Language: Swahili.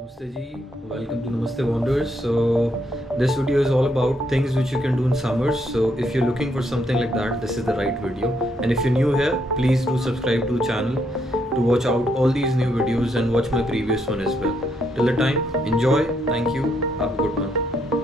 Namaste ji, welcome to Namastewanders. So this video is all about things which you can do in summers. So if you're looking for something like that, this is the right video. And if you're new here, please do subscribe to the channel to watch out all these new videos and watch my previous one as well. Till the time, enjoy. Thank you. Have a good one.